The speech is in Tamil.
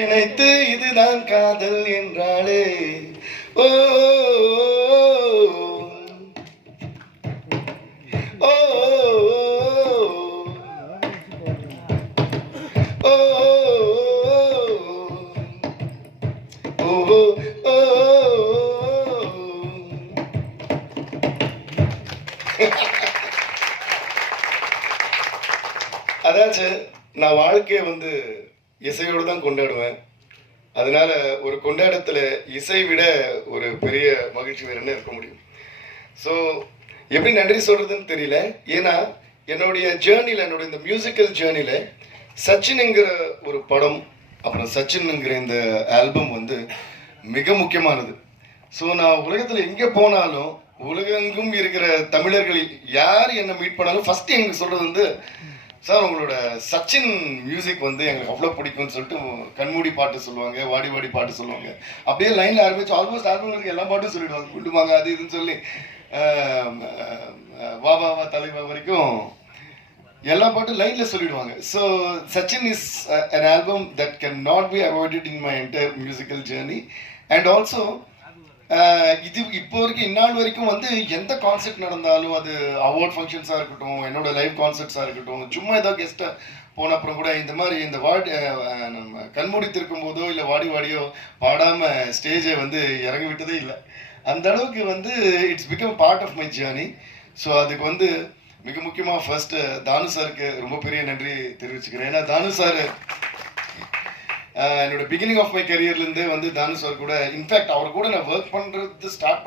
நினைத்து இதுதான் காதல் என்றாளே. ஓ ஓ அதாச்சு நான் வாழ்க்கையை வந்து இசையோடு தான் கொண்டாடுவேன். அதனால ஒரு கொண்டாட்டத்தில் இசை விட ஒரு பெரிய மகிழ்ச்சி வேறு என்ன இருக்க முடியும். ஸோ எப்படி நன்றி சொல்கிறதுன்னு தெரியல. ஏன்னா என்னுடைய ஜேர்னியில், என்னுடைய இந்த மியூசிக்கல் ஜேர்னியில் சச்சின்ங்கிற ஒரு படம், அப்புறம் சச்சின்ங்கிற இந்த ஆல்பம் வந்து மிக முக்கியமானது. ஸோ நான் உலகத்தில் எங்கே போனாலும், உலகெங்கும் இருக்கிற தமிழர்கள் யார் என்னை மீட் பண்ணாலும் ஃபஸ்ட்டு எங்களுக்கு சொல்கிறது வந்து, சார் உங்களோட சச்சின் மியூசிக் வந்து எங்களுக்கு அவ்வளோ பிடிக்கும்னு சொல்லிட்டு கண்மூடி பாட்டு சொல்லுவாங்க, வாடி வாடி பாட்டு சொல்லுவாங்க. அப்படியே லைனில் ஆரம்பிச்சு ஆல்மோஸ்ட் ஆல்பம் எல்லா பாட்டும் சொல்லிடுவாங்க. குண்டுமாங்க அது இதுன்னு சொல்லி வா வா வா தலைவா வரைக்கும் எல்லா பாட்டும் லைனில் சொல்லிடுவாங்க. So Sachin is an album that cannot be avoided in my entire musical journey. And also இது இப்போ வரைக்கும் இந்நாள் வரைக்கும் வந்து எந்த கான்செர்ட் நடந்தாலும், அது அவார்ட் ஃபங்க்ஷன்ஸாக இருக்கட்டும், என்னோட லைவ் கான்செர்ட்ஸாக இருக்கட்டும், சும்மா ஏதோ கெஸ்ட்டாக போன அப்புறம் கூட இந்த மாதிரி இந்த நம்ம கண்மூடித்திருக்கும் போதோ இல்லை வாடி வாடியோ பாடாமல் ஸ்டேஜை வந்து இறங்கி விட்டதே இல்லை. அந்த அளவுக்கு வந்து it's become part of my journey. So அதுக்கு வந்து மிக முக்கியமாக ஃபர்ஸ்ட்டு தானு சாருக்கு ரொம்ப பெரிய நன்றி தெரிவிச்சுக்கிறேன். ஏன்னா தானு சார் என்னோட பிகினிங் ஆஃப் மை கரியர்லேருந்தே வந்து தானு சார் கூட, இன்ஃபேக்ட் அவர் கூட நான் ஒர்க் பண்ணுறது ஸ்டார்ட்